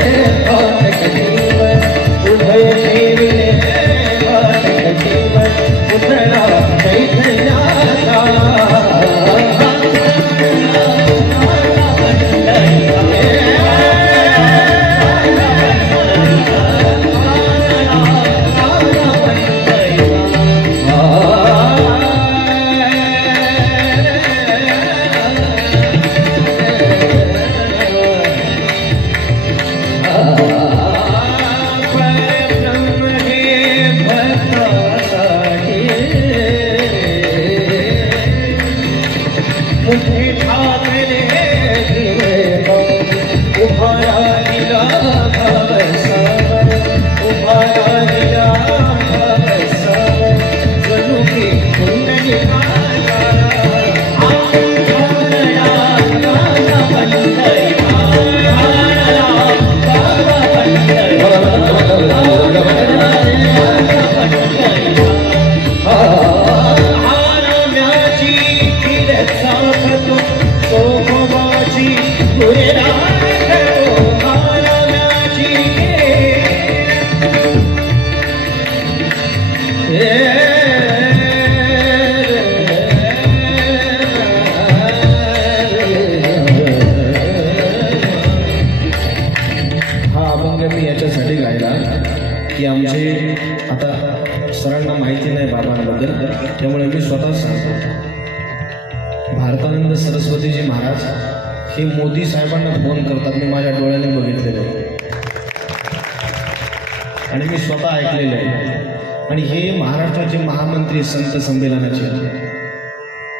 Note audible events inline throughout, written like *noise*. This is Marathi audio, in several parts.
é आमचे आता सरांना माहिती नाही बाबांबद्दल त्यामुळे मी स्वतः सांगतो. भारतानंद सरस्वतीजी महाराज हे मोदी साहेबांना फोन करतात. मी माझ्या डोळ्याने बघितलेलं आहे. आणि मी स्वतः ऐकलेलं आहे. आणि हे महाराष्ट्राचे महामंत्री संत संमेलनाचे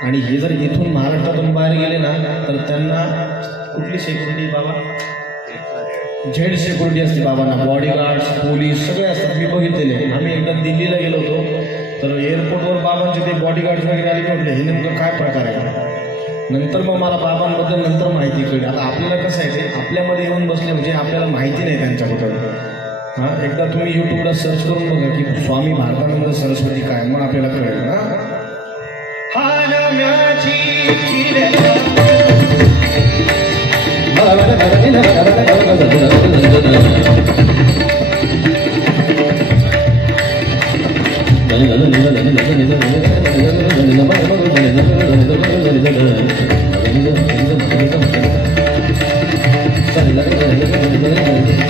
आणि हे जर इथून महाराष्ट्रातून बाहेर गेले ना तर त्यांना कुठली सेक्युरिटी बाबा? झेड सेक्युरिटी असते बाबांना. बॉडीगार्ड्स पोलीस सगळे असतात. मी बघितलेले आम्ही एकदा दिल्लीला गेलो होतो. तर एअरपोर्टवर बाबांचे ते बॉडीगार्ड्स वगैरे आले म्हटले हे नेमकं काय प्रकार आहे? नंतर मग मला बाबांबद्दल नंतर माहिती कळली. आता आपल्याला कसं आहे ते आपल्यामध्ये येऊन बसले म्हणजे आपल्याला माहिती नाही त्यांच्याबद्दल. हां? एकदा तुम्ही यूट्यूबला सर्च करून बघा की स्वामी भारतानंद सरस्वती काय मग आपल्याला कळेल. ना *laughs* Thank you.